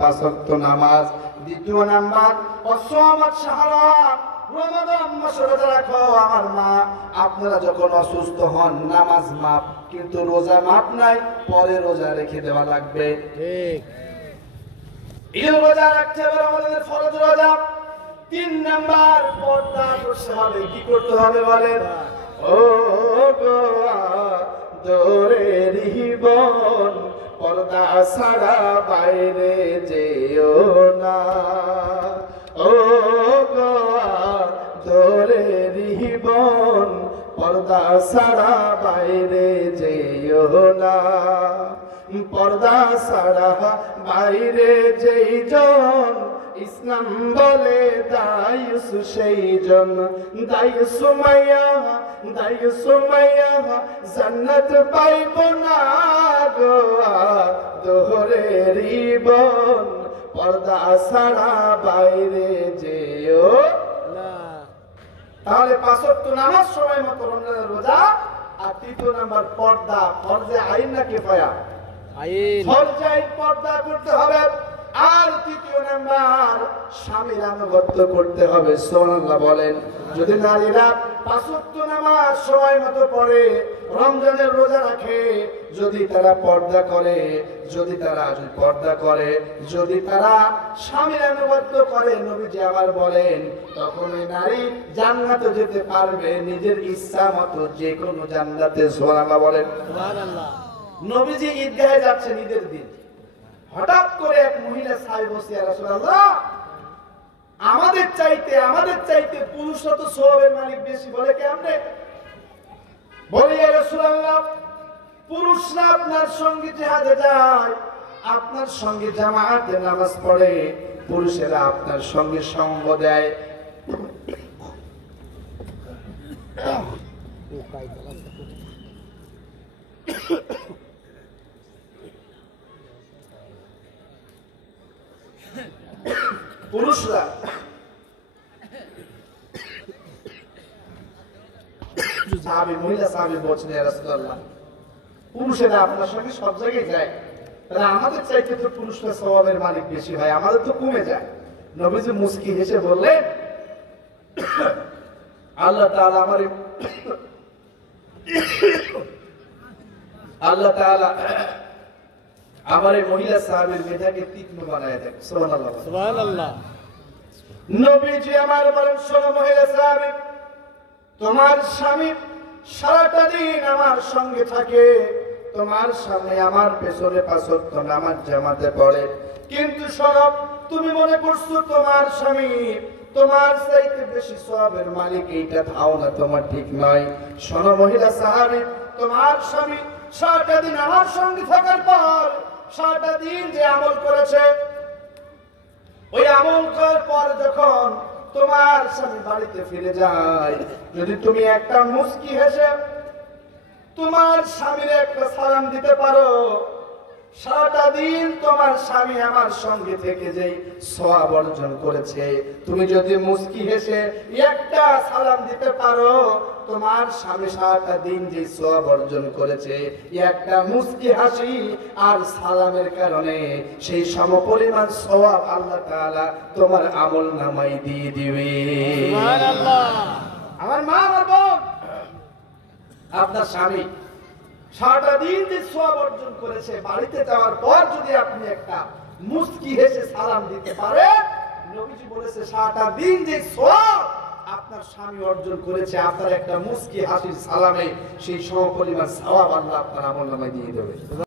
পাঁচ ওয়াক্ত নামাজ। দ্বিতীয় নাম্বার অসমাত সাহারা, রমাদান মাসে রোজা রাখো। আমার মা, আপনারা যখন অসুস্থ হন নামাজ মাপ, কিন্তু রোজা মাপ নাই, পরে রোজা রেখে দেওয়া লাগবে। ঠিক। এই রোজা রাখতে হবে, রমাদানের ফরজ রোজা। তিন নাম্বার পর্দা করতে হবে। কি করতে হবে বলেন? ও গো দোরের জীবন, পর্দা ছাড়া বাইরে যেও না। ও গো দোরের জীবন, পর্দা ছাড়া বাইরে যেও না। পর্দা ছাড়া বাইরে যেই জন, ইসলাম বলে দায়ুস সেই জন। দায়ুসুমাইয়া জান্নাত পাইব না গো দোহরের জীবন, পর্দা ছাড়া বাইরে যেও না। তাহলে পাঁচ ওয়াক্ত নামাজ সময় মতো, রমজানের রোজা। আর তৃতীয় নাম্বার পর্দা, ফরজে আইন না কিফায়া? আইন। ফরজে আইন পর্দা করতে হবে। আর তৃতীয় নাম্বার স্বামীর আনুগত্য করতে হবে। সুবহানাল্লাহ বলেন। যদি নারীরা পাঁচ ওয়াক্ত নামাজ সময় মতো পড়ে, রমজানের রোজা রাখে, যদি তারা পর্দা করে, যদি তারা স্বামীর আনুগত্য করে, নবীজি আবার বলেন, তখন ওই নারী জান্নাতে যেতে পারবে নিজের ইচ্ছা মতো, যে কোনো জান্নাতে। সুবহানাল্লাহ বলেন। সুবহানাল্লাহ। নবীজি ঈদগাহে যাচ্ছেন ঈদের দিন, হঠাৎ করে এক মহিলা সাহেব বসে, ইয়া রাসূলুল্লাহ, আমাদের চাইতে পুরুষরা তো সওয়াবের মালিক বেশি। বলে কেমনে? বলে, ইয়া রাসূলুল্লাহ, পুরুষরা আপনার সঙ্গে জিহাদে যায়, আপনার সঙ্গে জামাতে নামাজ পড়ে, পুরুষেরা আপনার সঙ্গে সঙ্গ দেয়। পুরুষরা মহিলা সাহাবী বলছেন, ইয়া রাসূলুল্লাহ, পুরুষেরা আপনার সঙ্গে সব জায়গায় যায়, তাহলে আমাদের চাইতে তো পুরুষরা সওয়াবের মালিক বেশি হয়, আমাদের তো কমে যায়। নবীজি মুস্কি হেসে বললেন, আল্লাহ তাআলা আমার এই মহিলা সাহাবীর মেধাকে তীক্ষ্ণ বানায় দেন। সুবহানাল্লাহ সুবহানাল্লাহ। নবীজি আমার বলেন, শোনো মহিলা সাহাবী, তোমার স্বামী সারাটা দিন আমার সঙ্গে থাকে, তোমার সামনে আমার পেছনে পাঁচ ওয়াক্ত নামাজ জামাতে পড়ে, কিন্তু শোনো, তুমি মনে করছো তোমার স্বামী তোমার চাইতে বেশি সওয়াবের মালিক, এইটা ধারণা তোমার ঠিক নয়। শোনো মহিলা সাহাবী, তোমার স্বামী সারাটা দিন আমার সঙ্গে থাকার পর সারাটা দিন যে আমল করেছে, ওই আমল করার পর যখন তোমার স্বামী বাড়িতে ফিরে যায়, যদি তুমি একটা মুস্কি হেসে তোমার স্বামীর একটা সালাম দিতে পারো, সারাটা দিন তোমার স্বামী আমার সঙ্গে থেকে যে সওয়াব অর্জন করেছে, তুমি যদি মুস্কি হেসে একটা সালাম দিতে পারো, তোমার স্বামী সারাটা দিন যে সওয়াব অর্জন করেছে, একটা মুস্কি হাসি আর সালামের কারণে সেই সমপরিমাণ সওয়াব আল্লাহ তাআলা তোমার আমল নামায় দিয়ে দিবে। সুবহানাল্লাহ। আমার মা, আমার বোন, আপনার স্বামী সারাটা দিন যে সওয়াব অর্জন করেছে, বাড়িতে যাওয়ার পর যদি আপনি একটা মুস্কি হেসে সালাম দিতে পারেন, নবীজি বলেছে সারাটা দিন যে সওয়াব আপনার স্বামী অর্জন করেছে, আপনার একটা মুস্কি হাসির সালামে সেই সমপরিমাণ সওয়াব আল্লাহ আপনার আমলনামায় দিয়ে দেবে।